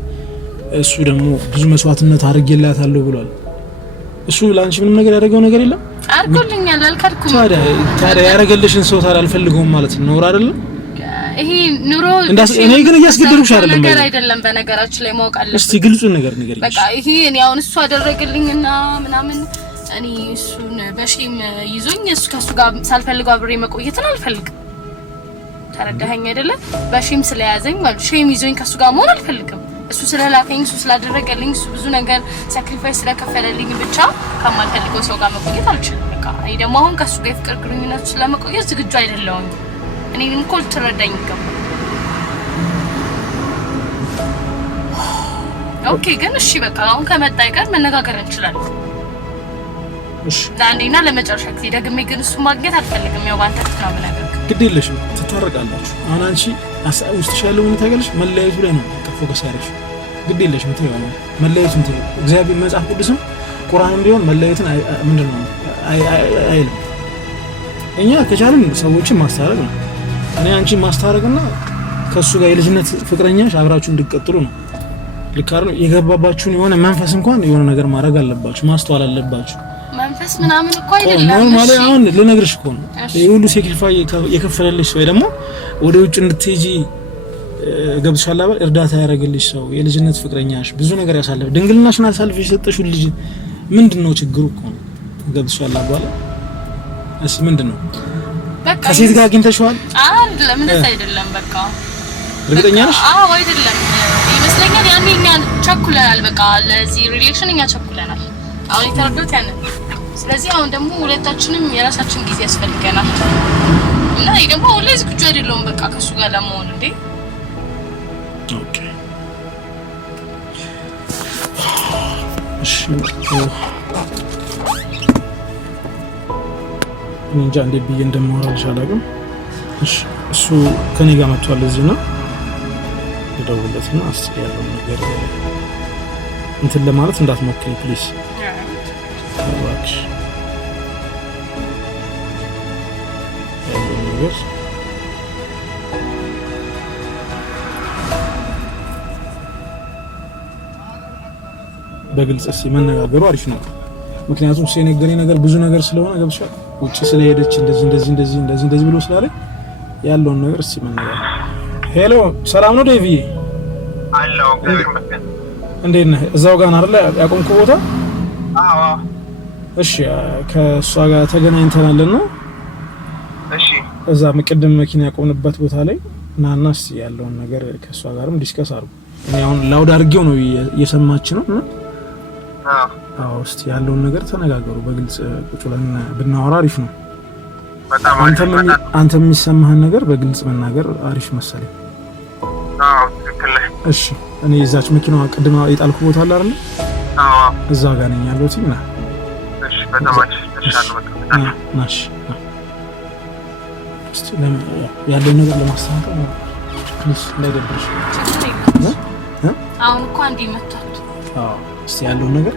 እሱ ደግሞ ብዙ መስዋዕትነት አድርጌላታለሁ ብሏል። እሱ ለአንቺ ምንም ነገር ያደረገው ነገር የለም። አርጎልኛል፣ አልካድኩም። ታዲያ ያደረገልሽን ሰው ታዲያ አልፈልገውም ማለት ነው አይደለም? ይሄ ኑሮ እኔ ግን እያስገደድኩሽ አይደለም ነገር አይደለም። በነገራችን ላይ ማወቅ አለብሽ። እስቲ ግልጹን ነገር ንገሪኝ። በቃ ይሄ እኔ አሁን እሱ አደረገልኝና ምናምን እኔ እሱን በሼም ይዞኝ እሱ ከሱ ጋር ሳልፈልገው አብሬ መቆየትን አልፈልግም። ተረዳኸኝ አይደለ? በሼም ስለያዘኝ ማለት ሼም ይዞኝ ከሱ ጋር መሆን አልፈልግም። እሱ ስለላከኝ፣ እሱ ስላደረገልኝ፣ እሱ ብዙ ነገር ሳክሪፋይስ ስለከፈለልኝ ብቻ ከማልፈልገው ሰው ጋር መቆየት አልችልም። በቃ እኔ ደግሞ አሁን ከሱ ጋር የፍቅር ግንኙነት ስለመቆየት ዝግጁ አይደለሁም። እኔንም እኮ ልትረዳኝ ይገባል። ኦኬ ግን እሺ በቃ አሁን ከመጣ አይቀር መነጋገር እንችላለን። እሺ ለአንዴና ለመጨረሻ ጊዜ ደግሜ ግን እሱ ማግኘት አልፈልግም። ያው ባንተ ነው የምነግርህ። ግድ የለሽም፣ ትታረቃላችሁ። አሁን አንቺ ውስጥሽ ያለው ምን ታገልሽ? መለያየቱ ላይ ነው ፎከስ ያደረግሽ። ግድ የለሽም፣ ትይው መለያየቱን ትይው። እግዚአብሔር መጽሐፍ ቅዱስም ቁርአንም ቢሆን መለያየትን ምንድነው አይልም። እኛ ከቻልን ሰዎችን ማስታረቅ ነው። እኔ አንቺን ማስታረቅና ከሱ ጋር የልጅነት ፍቅረኛሽ አብራችሁ እንድትቀጥሉ ነው። ልክ አይደል? የገባባችሁን የሆነ መንፈስ እንኳን የሆነ ነገር ማድረግ አለባችሁ፣ ማስተዋል አለባችሁ። መንፈስ ምናምን እኮ አይደለም ማለት አሁን ልነግርሽ እኮ ነው። የሁሉ ሴክሪፋይ የከፈለልሽ ወይ ደግሞ ወደ ውጭ እንድትሄጂ ገብቶሻል አይደል? እርዳታ ያደረገልሽ ሰው የልጅነት ፍቅረኛሽ ብዙ ነገር ያሳለፈ ድንግልናሽን አሳልፈሽ የሰጠሽው ልጅ ምንድነው ችግሩ እኮ ነው። ገብቶሻል አይደል? እሺ ምንድነው? በቃ ከሴት ጋር አግኝተሽዋል? አይደለም እንደዛ አይደለም። በቃ እርግጠኛ ነሽ? አዎ አይደለም ይመስለኛል። ያኔ እኛ ቸኩለናል። በቃ ለዚህ ሪሌሽን እኛ ቸኩለናል። አሁን የተረዳሁት ያንን። ስለዚህ አሁን ደግሞ ሁለታችንም የራሳችን ጊዜ ያስፈልገናል እና ይሄ ደግሞ አሁን ላይ ዝግጁ አይደለሁም በቃ ከሱ ጋር ለመሆን እንዴ። ኦኬ እሺ እንጃ እንዴት ብዬ እንደማወራልሽ አላውቅም። እሺ እሱ ከኔ ጋር መጥቷል እዚህ ነው ልደውልለትና አስር ያለው ነገር እንትን ለማለት እንዳትሞክሪ ፕሊዝ። እባክሽ ያለው ነገር በግልጽ መነጋገሩ አሪፍ ነው። ምክንያቱም የነገረኝ ነገር ብዙ ነገር ስለሆነ ገብሻል። ውጪ ስለሄደች እንደዚህ ብሎ ስላለ ያለውን ነገር እስቲ መነጋገር። ሄሎ ሰላም ነው ዴቪ? አለው እንዴት ነህ? እዛው ጋር አይደል ያቆምከው ቦታ? አዎ። እሺ ከእሷ ጋር ተገናኝተናልና እሺ እዛ ቅድም መኪና ያቆምንበት ቦታ ላይ ናና እስቲ ያለውን ነገር ከእሷ ጋርም ዲስከስ አድርጉ። እኔ አሁን ላውድ አድርጌው ነው እየሰማች ነው። አዎ እስቲ ያለውን ነገር ተነጋገሩ። በግልጽ ቁጭ ብለን ብናወራ አሪፍ ነው። በጣም አንተ የሚሰማህን ነገር በግልጽ መናገር አሪፍ መሰለኝ። አዎ ትክክል ነህ። እሺ እኔ እዛች መኪናዋ ቅድም የጣልኩ ቦታ አለ አይደል? አዎ እዛ ጋር ነኝ ያለሁት። እና እሺ በጣም አሽሻለሁ። በጣም ናሽ እስቲ ያለውን ነገር ለማስተካከል ነው። ፕሊዝ እንዳይደብርሽ። አሁን እኮ አንዴ መጥቷል። አዎ እስቲ ያለውን ነገር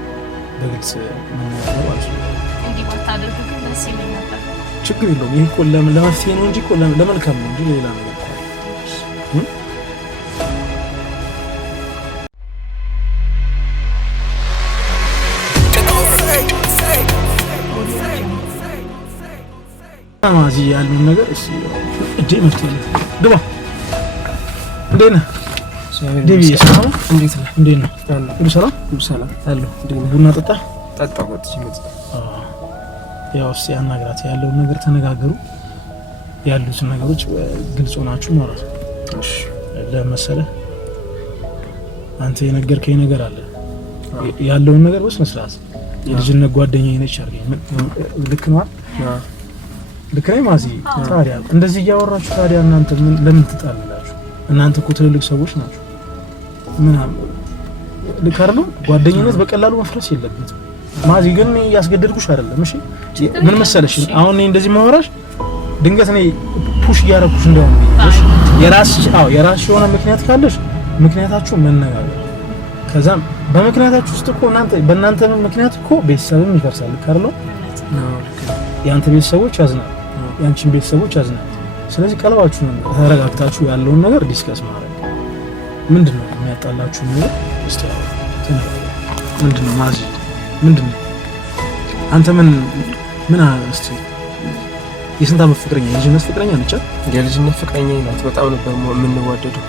በግልጽ መናገር አሪፍ ነው። እንዲህ ባታደርጉ ግን ደስ ይለኝ ነበር። ችግር የለውም። ይሄ እኮ ለመፍትሄ ነው እንጂ እኮ ለመልካም ነው እንጂ ሌላ ነገር ማዚ ያለውን ነገር እሺ እዴ መፍትሄ ነው። ግባ። እንዴት ነህ ዴቪ? ሰላም እንዴት ነህ? እንዴት ነህ? ሁሉ ሰላም? ሁሉ ሰላም አለ። ቡና ጠጣ? ጠጣሁ። ያው እስቲ አናግራት፣ ያለውን ነገር ተነጋገሩ። ያሉትን ነገሮች ግልጽ ሆናችሁ ማለት ነው። እሺ ለመሰለህ አንተ የነገርከኝ ነገር አለ። ያለውን ነገር በስነ ስርዓት የልጅነት ጓደኛዬ ነች አድርገኝ። ልክ ነው አይደል? ልክ ነኝ ማዚ? ታዲያ እንደዚህ እያወራችሁ ታዲያ እናንተ ለምን ትጣላላችሁ? እናንተ እኮ ትልልቅ ሰዎች ናችሁ። ምን ልክ አይደለም? ጓደኝነት በቀላሉ መፍረስ የለበትም። ማዚ ግን ያስገደድኩሽ አይደለም። እሺ ምን መሰለሽ አሁን እኔ እንደዚህ ማወራሽ ድንገት እኔ ፑሽ እያደረኩሽ እንደሆነ እሺ የራስሽ የሆነ ምክንያት ካለሽ ምክንያታችሁ መነጋገር ከዛም በምክንያታችሁ ውስጥ እኮ በእናንተ ምክንያት እኮ ቤተሰብም ይፈርሳል ካርሎ ያንተ ቤተሰቦች ያዝናል ያንቺን ቤተሰቦች ያዝናል ስለዚህ ቀልባችሁን ተረጋግታችሁ ያለውን ነገር ዲስከስ ማድረግ ምንድነው የሚያጣላችሁ ነገር እስቲ ምንድነው ማዚ ምንድነው አንተ ምን እስቲ የስንት ዓመት ፍቅረኛ የልጅነት ፍቅረኛ ነች የልጅነት ፍቅረኛ ናት በጣም ነበር የምንዋደደው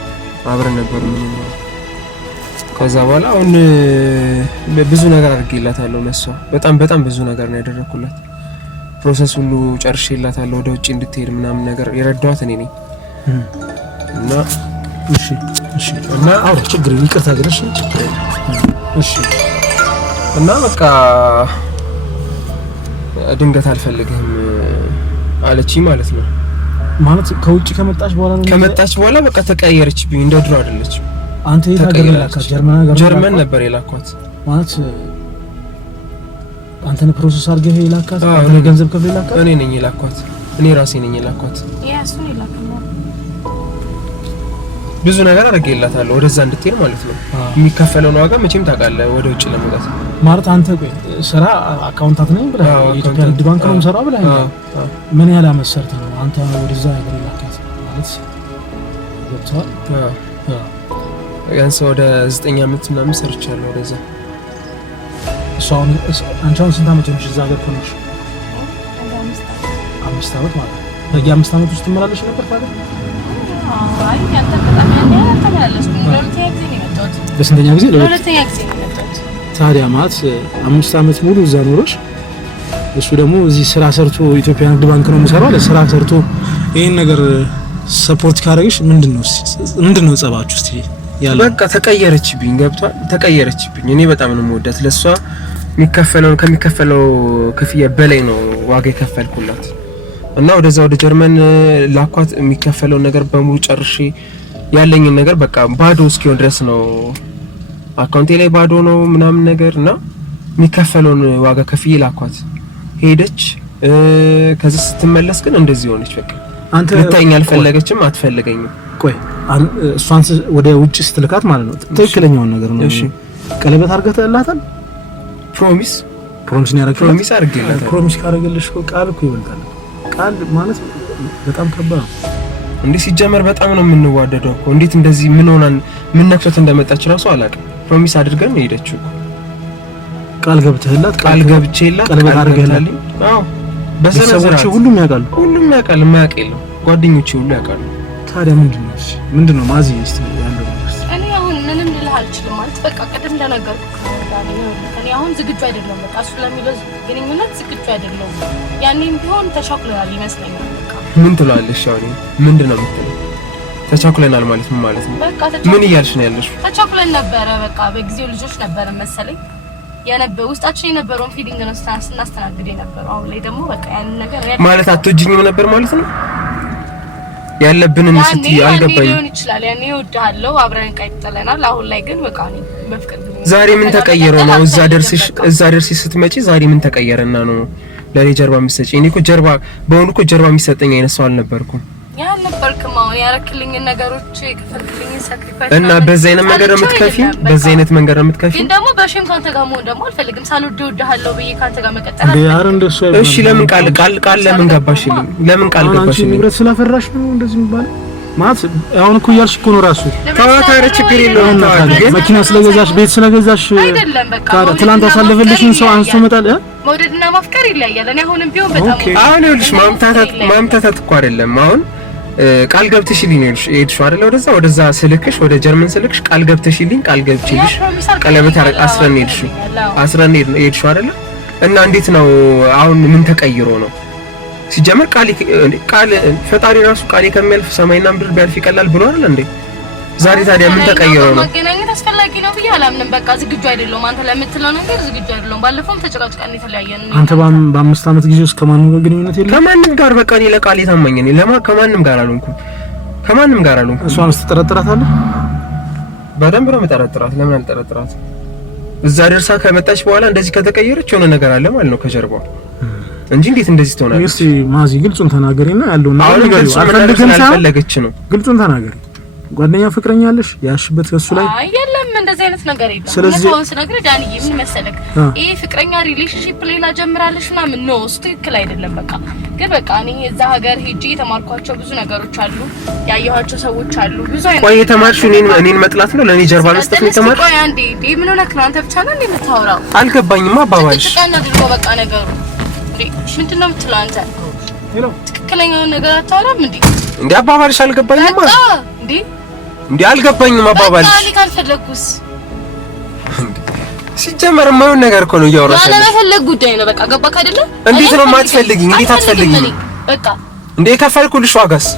አብረን ነበር የምንኖረው ከዛ በኋላ አሁን ብዙ ነገር አድርጌላታለሁ ለሷ በጣም ብዙ ነገር ነው ያደረኩላት ፕሮሰስ ሁሉ ጨርሼላታለሁ ወደ ውጪ እንድትሄድ ምናምን ነገር የረዳኋት እኔ ነኝ እና እሺ እና አውራ ችግር ይቅርታ ግን እሺ እና በቃ ድንገት አልፈልግህም አለችኝ ማለት ነው ማለት ከውጪ ከመጣች በኋላ በቃ ተቀየረችብኝ እንደ ድሮ አይደለችም አንተ የታገለ ላካት ጀርመን ነበር የላኳት ማለት አንተን ፕሮሰስ አድርገህ የላካት አንተ ገንዘብ ከፍለህ የላካት እኔ ነኝ የላኳት እኔ ራሴ ነኝ የላኳት ያሱን የላከው ብዙ ነገር አድርጌላታለሁ ወደዛ እንድትሄድ ማለት ነው የሚከፈለውን ዋጋ መቼም ታውቃለህ ወደ ውጪ ለመውጣት ማለት አንተ ቆይ ስራ አካውንታንት ነኝ ብለህ የኢትዮጵያ ንግድ ባንክ ነው የምሰራው ብለህ ምን ያህል ዓመት ሰርተህ ነው አንተ ወደዛ ሀገር የላካት ማለት ገብቶሃል ያንስ ወደ 9 ዓመት ምናምን ሰርቻለሁ ወደዛ አንቺ አሁን ስንት ዓመት ሆነሽ እዛ ሀገር ከሆንሽ 5 ዓመት ማለት ነው በየ5 ዓመት ውስጥ ትመላለሽ ነበር ታዲያ አይ ያንተ በጣም ያንተ ተመላለስኩ ለስንተኛ ጊዜ ለሁለተኛ ጊዜ ነው የመጣሁት ታዲያ ማለት 5 ዓመት ሙሉ እዛ ኖረሽ እሱ ደግሞ እዚህ ስራ ሰርቶ ኢትዮጵያ ንግድ ባንክ ነው የሚሰራው ለስራ ሰርቶ ይሄን ነገር ሰፖርት ካደረግሽ ምንድነው ጸባችሁ እስቲ ያለ በቃ ተቀየረችብኝ ገብቷል ተቀየረችብኝ እኔ በጣም ነው የምወዳት ለሷ ከሚከፈለው ክፍያ በላይ ነው ዋጋ የከፈልኩላት እና ወደዛ ወደ ጀርመን ላኳት የሚከፈለው ነገር በሙሉ ጨርሼ ያለኝን ነገር በቃ ባዶ እስኪሆን ድረስ ነው አካውንቴ ላይ ባዶ ነው ምናምን ነገርና የሚከፈለውን ዋጋ ከፍዬ ላኳት ሄደች ከዚህ ስትመለስ ግን እንደዚህ ሆነች በቃ አንተ ልታየኝ አልፈለገችም አትፈልገኝም ቆይ እሷን ወደ ውጭ ስትልካት ማለት ነው ትክክለኛውን ነገር ነው እሺ ቀለበት አድርገህላታል ፕሮሚስ ነው ያደረግህ ፕሮሚስ አድርጌላታል ፕሮሚስ ካደረገልሽ ቃል እኮ ይበልጣል ቃል ማለት በጣም ከባድ ነው እንዴ ሲጀመር በጣም ነው የምንዋደደው እኮ እንዴት እንደዚህ ምን ሆናን ምን ነክቶት እንደመጣች ራሱ አላውቅም ፕሮሚስ አድርገን ነው ሄደችው ቃል ገብተህላት ቃል ገብቼላት ቀለበት አድርገህላት አዎ በሰነዘራች ሁሉም ያውቃል የማያውቅ የለም ጓደኞቼ ሁሉ ያውቃሉ ታዲያ ምንድነው ማዚ እስቲ ያለው እኔ አሁን ምንም ልልህ አልችልም ማለት በቃ ቀደም እንደነገርኩህ እኔ አሁን ዝግጁ አይደለም በቃ እሱ ለሚበዝ ግንኙነት ዝግጁ አይደለም ያኔም ቢሆን ተቻኩለናል ይመስለኛል በቃ ምን ትላለሽ አሁን ምንድነው የምትለው ተቻኩለናል ማለት ምን ማለት ነው በቃ ምን እያልሽ ነው ያለሽ ተቻኩለን ነበረ በቃ በጊዜው ልጆች ነበር መሰለኝ ውስጣችን የነበረውን ፊሊንግ ነው ስናስተናግድ የነበረው አሁን ላይ ደግሞ በቃ ያን ነገር ማለት አትወጂኝም ነበር ማለት ነው ያለብንን እስቲ አልገባኝ ሊሆን ይችላል ያኔ እወድሃለሁ አብረን ቀጥለናል አሁን ላይ ግን በቃ ነው በፍቅር ዛሬ ምን ተቀየረ ነው እዛ ደርሰሽ ስትመጪ ዛሬ ምን ተቀየረና ነው ለኔ ጀርባ የምትሰጪኝ እኔ እኮ ጀርባ በሆነ እኮ ጀርባ የሚሰጠኝ አይነት ሰው አልነበርኩም ያን ነበርክም አሁን ያረክልኝ ነገሮች ከፈልክልኝ ሳክሪፋይስ እና በዛ አይነት መንገድ የምትከፊኝ በዛ አይነት መንገድ የምትከፊኝ ግን ደግሞ በሽም ካንተ ጋር መሆን ደግሞ አልፈልግም ሳልወድ ወድሃለሁ በየ ካንተ ጋር መቀጠል ያረ እንደሱ እሺ ለምን ቃል ለምን ገባሽልኝ ለምን ቃል ገባሽልኝ ንብረት ስላፈራሽ ነው እንደዚህ የሚባለው ማለት አሁን እኮ እያልሽ እኮ ነው ራሱ ታዋታረ ችግር የለውም ግን መኪና ስለገዛሽ ቤት ስለገዛሽ አይደለም በቃ ትላንት አሳለፈልሽን ሰው አንስቶ መጣል መውደድና ማፍቀር ይለያያል እኔ አሁንም ቢሆን በጣም አሁን ይኸውልሽ ማምታታት እኮ አይደለም አሁን ቃል ገብተሽልኝ ነው ሄድሽው አይደል ወደዛ ስልክሽ ወደ ጀርመን ስልክሽ ቃል ገብተሽልኝ ቃል ገብችልሽ ቀለበት አስረን ሄድሽው አይደል እና እንዴት ነው አሁን ምን ተቀይሮ ነው ሲጀመር ቃል ፈጣሪ ራሱ ቃል ከሚያልፍ ሰማይና ምድር ቢያልፍ ይቀላል ብሎ አይደል እንዴ ዛሬ ታዲያ ምን ተቀይሮ ነው ማገናኘት አስፈላጊ ነው ብዬ አላምንም በቃ ዝግጁ አይደለም አንተ ለምትለው ነገር ዝግጁ አይደለም ባለፈው ተጨቃጭቀን የተለያየን አንተ በ5 ዓመት ጊዜ ውስጥ ከማንም ጋር ግንኙነት የለም ከማንም ጋር በቃ እኔ ለቃል የታማኝ ነኝ ከማንም ጋር አልሆንኩም እሷን ስትጠረጥራታለህ በደንብ ነው የምጠረጥራት ለምን አልጠረጥራት እዛ ደርሳ ከመጣች በኋላ እንደዚህ ከተቀየረች የሆነ ነገር አለ ማለት ነው ከጀርባው እንጂ እንዴት እንደዚህ ትሆናለች? እስቲ ማዚ ግልጹን ተናገሪና ያለውን ነገር አልፈለገች ነው። ግልጹን ተናገሪ። ጓደኛ ፍቅረኛ አለሽ? ያሽበት ከሱ ላይ አይደለም እንደዚህ አይነት ነገር የለም። ስለዚህ ነው ስነግር ዳንዬ ምን መሰለክ ይሄ ፍቅረኛ ሪሌሽንሺፕ ሌላ ጀምራለሽ እና ምን ነው ትክክል አይደለም። በቃ ግን በቃ እኔ እዛ ሀገር ሄጄ የተማርኳቸው ብዙ ነገሮች አሉ፣ ያየኋቸው ሰዎች አሉ። ብዙ አይነት ቆይ የተማርሽው እኔን መጥላት ነው? ለኔ ጀርባ መስጠት ነው የተማርሽ? ቆይ አንዴ ምን ሆነክ ነው አንተ? ብቻ ነው እንዴ የምታወራው? አልገባኝም አባባልሽ። ትክክለኛ አድርጎ በቃ ነገሩ ምንድን ነው የምትለው አንተ? ሄሎ ትክክለኛውን ነገር አታወራም እንዴ? እንዴ አባባልሽ አልገባኝም ማለት እንዴ አልገባኝም አባባልሽ። በቃ ካልፈለኩስ ሲጀመር የማይሆን ነገር እኮ ነው እያወራሽ ያለሽ። ያለመፈለግ ጉዳይ ነው በቃ ገባክ አይደለ? እንዴት ነው የማትፈልጊኝ? እንዴት አትፈልጊኝ? በቃ እንዴ ከፈልኩልሽ ዋጋስ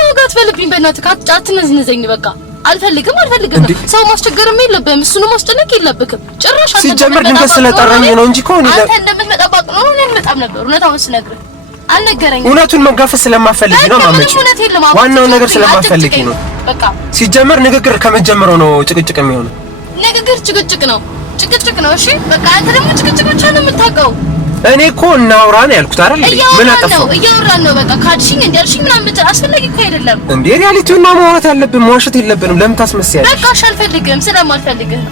ዋጋ አትፈልብኝ። በእናትህ አትነዝንዘኝ። በቃ አልፈልግም። ሰው ማስቸገርም የለብህም፣ እሱንም ማስጨነቅ የለብህም ጭራሽ። አንተ ሲጀመር ድንገት ስለጠራኝ ነው እንጂ እኮ እኔ አንተ እንደምትመጣባቅ ነው እኔ መጣም ነበር። እውነታውን ስነግርህ አልነገረኝም። እውነቱን መጋፈጥ ስለማፈልግ ነው ማመጭ። ዋናው ነገር ስለማፈልግ ነው። በቃ ሲጀመር ንግግር ከመጀመሩ ነው ጭቅጭቅ የሚሆነው። ንግግር ጭቅጭቅ ነው። እሺ በቃ አንተ ደግሞ ጭቅጭቅ ብቻ ነው የምታውቀው። እኔ እኮ እናውራ ነው ያልኩት አይደል? ምን አጠፋው? እያወራን ነው በቃ ካድሽኝ እንዲያልሽኝ ምናምን ብትል አስፈላጊ እኮ አይደለም እንዴ። ሪያሊቲውን ነው ማውራት ያለብን፣ መዋሸት የለብንም። ለምን ታስመስያለሽ? በቃ አልፈልግም። ስለማልፈልግህ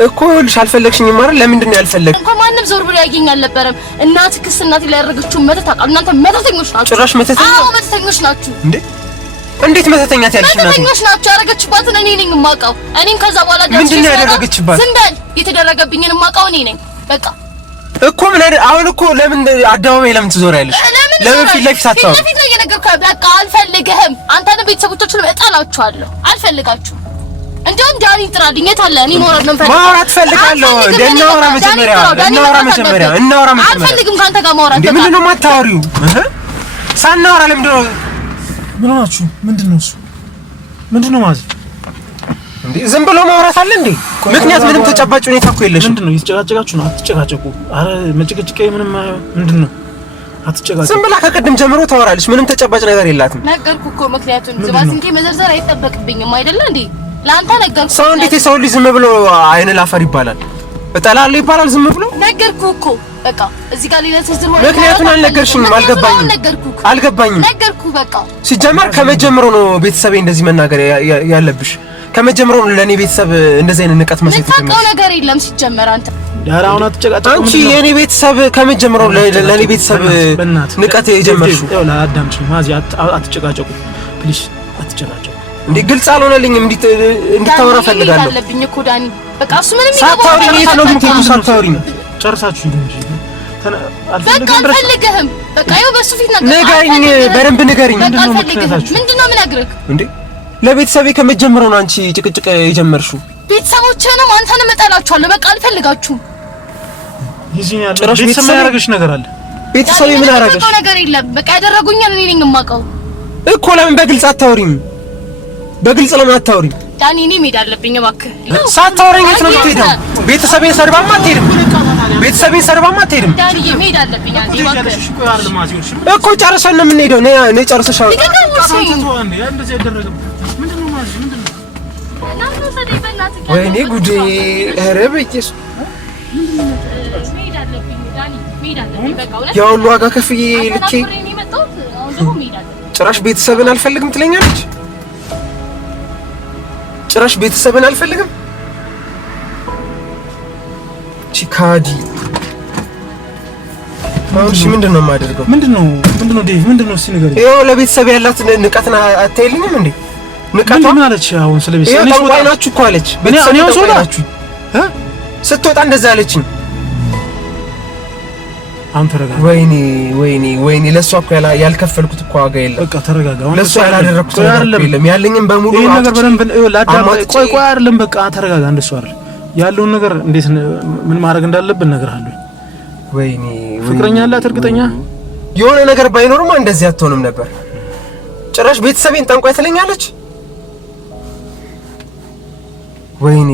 እኮ ልሽ አልፈለግሽኝም ማለት ለምንድን ነው ያልፈለግ? እንኳን ማንም ዞር ብሎ ያየኝ አልነበረም። እናትህ እናቴ ላይ ያደረገችው መተት ታውቃለህ። እናንተ መተተኞች ናችሁ። ጭራሽ መተተኛ? አዎ መተተኞች ናችሁ። እንዴ እንዴት መተተኛ ታያለሽ? መተተኞች ናችሁ። ያደረገችባትን እኔ ነኝ የማውቀው። እኔም ከዛ በኋላ ምንድን ነው ያደረገችባት? ዝም በል። የተደረገብኝን የማውቀው እኔ ነኝ በቃ እኮ ምን አሁን እኮ ለምን አደባባይ ለምን ትዞሪያለሽ? ለምን ፊት ለፊት አታወሪ? ፊት ላይ የነገርኩህ በቃ አልፈልግህም። አንተንም ቤተሰቦቻችሁንም እጠላችኋለሁ። አልፈልጋችሁም። እንደውም ዳኒ ጥራልኝ። የት አለ? እኔ ኖር ነው ፈልግ ማውራት ፈልጋለሁ። እናውራ መጀመሪያ። አልፈልግም ካንተ ጋር ማውራት። ምንድን ነው የማታወሪው? ሳናወራ ለምንድን ነው? ምን ሆናችሁ? ምንድን ነው ማለት እንዴ? ዝም ብሎ ማውራት አለ እንዴ? ምክንያት ምንም ተጨባጭ ሁኔታ እኮ የለሽም። ምንድን ነው እየተጨቃጨቃችሁ ነው? አትጨቃጨቁ። አረ መጨቃጨቅ ምንም ምንድን ነው? አትጨቃጨቁ። ዝም ብላ ከቀድም ጀምሮ ታወራለች። ምንም ተጨባጭ ነገር የላትም። ነገርኩህ እኮ ምክንያቱን ዝባዝንኬ መዘርዘር አይጠበቅብኝም አይደለ እንዴ? ለአንተ ነገርኩህ። ሰው እንዴት የሰው ልጅ ዝም ብሎ አይን ላፈር ይባላል? እጠላለሁ ይባላል ዝም ብሎ? ነገርኩህ እኮ በቃ እዚህ ጋር ሌላ ተዝር ወደ ምክንያቱን አልነገርሽኝም። አልገባኝም። ነገርኩህ በቃ ሲጀመር ከመጀመሩ ነው ቤተሰቤ እንደዚህ መናገር ያለብሽ። ከመጀመሩ ነው ለኔ ቤተሰብ እንደዚህ አይነት ንቀት መስጠት ይችላል። የምታውቀው ነገር የለም ሲጀመር አንተ ዳራውን አትጨቃጨቁ። አንቺ የኔ ቤተሰብ ከመጀመሩ ለኔ ቤተሰብ ንቀት የጀመርሽው ለአዳምጪ ማዚ አትጨቃጨቁ ፕሊዝ አትጨቃጨቁ። እንዴ ግልጽ አልሆነልኝም። እንድታወራ ፈልጋለሁ። አለብኝ እኮ ዳኒ በቃ እሱ ምንም ሳታወሪ የት ነው የምትሄጂው? ሳታወሪ ጨርሳችሁ ይሁን እንጂ በቃ አልፈልግህም። በቃ ይኸው በሱ ፊት ንገሪኝ፣ በደንብ ንገሪኝ። ምንድነው የምነግርህ እንዴ? ለቤተሰቤ ከመጀመሩ ነው አንቺ ጭቅጭቅ የጀመርሽው። ቤተሰቦችህንም አንተንም እጠላችኋለሁ። በቃ አልፈልጋችሁም። ይዚን ያለ ቤተሰብ ምን ያደረገሽ ነገር አለ? ቤተሰቤ ምን ያደረገሽ ነገር የለም። በቃ ያደረጉኛል እኔ ነኝ የማውቀው እኮ። ለምን በግልጽ አታወሪኝ? በግልጽ ለምን አታወሪኝ? ዳኒ እኔ መሄድ አለብኝ እባክህ። ሳታወሪኝ የት ነው የምትሄደው? ቤተሰቤን ሰርባማ አትሄድም። ቤተሰቤን ሰርባማ አትሄድም። ዳኒ መሄድ አለብኝ አንዴ እባክህ እኮ። ጨርሰን ነው የምንሄደው። ነይ ጨርሰሽ አውሪ። ወይኔ ጉዴ! ኧረ በኢየሱስ ያ ሁሉ ዋጋ ከፍዬ ልኬ ጭራሽ ቤተሰብን አልፈልግም ትለኛለች። ጭራሽ ቤተሰብን አልፈልግም ቺካዲ። አሁን እሺ ምንድን ነው የማደርገው? ምንድነው ዴቭ? ምንድነው እስኪ ንገረኝ። ይኸው ለቤተሰብ ያላት ንቀትን አታይልኝም እንዴ? ንቀቷ ምን አለች? አሁን ስለ ቤተሰብ እኔ ጠንቋይ ናችሁ እኮ አለች። ቤተሰብ ናችሁ ስትወጣ እንደዛ አለችኝ። አሁን ተረጋጋ። ወይኔ ለሷ እኮ ያልከፈልኩት እኮ ዋጋ የለም። በቃ ተረጋጋ። ለሷ ያላደረኩት ነገር የለም። ያለኝም በሙሉ ይሄን ነገር በደንብ ቆይ አይደለም። በቃ ተረጋጋ። እንደሱ አይደል ያለውን ነገር እንዴት ምን ማድረግ እንዳለብን እነግርሃለሁ። ወይኔ ፍቅረኛ አላት እርግጠኛ የሆነ ነገር ባይኖርማ እንደዚህ አትሆንም ነበር። ጭራሽ ቤተሰቤን ጠንቋይ ትለኛለች። ወይኔ